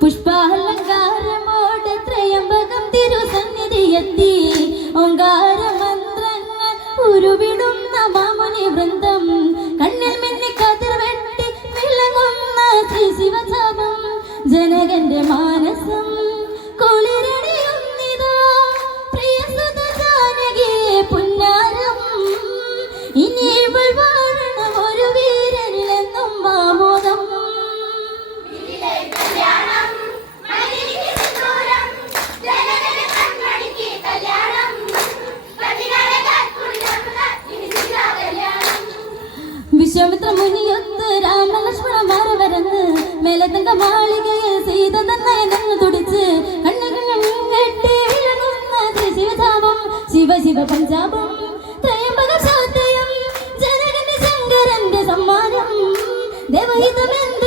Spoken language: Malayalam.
പുഷ്പാലങ്കാരമോടെ ത്രയംബകം തിരുസന്നിധിയെത്തി ഓങ്കാര മന്ത്രങ്ങൾ ഉരുവിടുന്ന മാമുനി വൃന്ദം കണ്ണിൽ മിന്നി കതിർ വെട്ടി വിളങ്ങുന്ന ശ്രീ ശിവജപം ജനകന്റെ മാനസം കുളിരണിയുന്നിതാ പ്രിയസുത ജാനകിയെ പുന്നാരം ഇനി ഇവൾ വാഴണം ഒരു വീരനിലെന്നും മാമോദം വിശ്വാമിത്ര മുനിയൊത്ത് രാമലക്ഷ്മണന്മാർ വരന്ന് മേലത്തങ്ക മാളികയിൽ സീത തന്നെ തുടിച്ച് കണ്ണുകെട്ടി വിളങ്ങുന്ന ശിവജാപം ശിവ ശിവ പഞ്ചാപം ത്രയംബക ശാന്തയം ജനകന്റെ ശങ്കരന്റെ സമ്മാനം ദേവഹിതമെന്ന്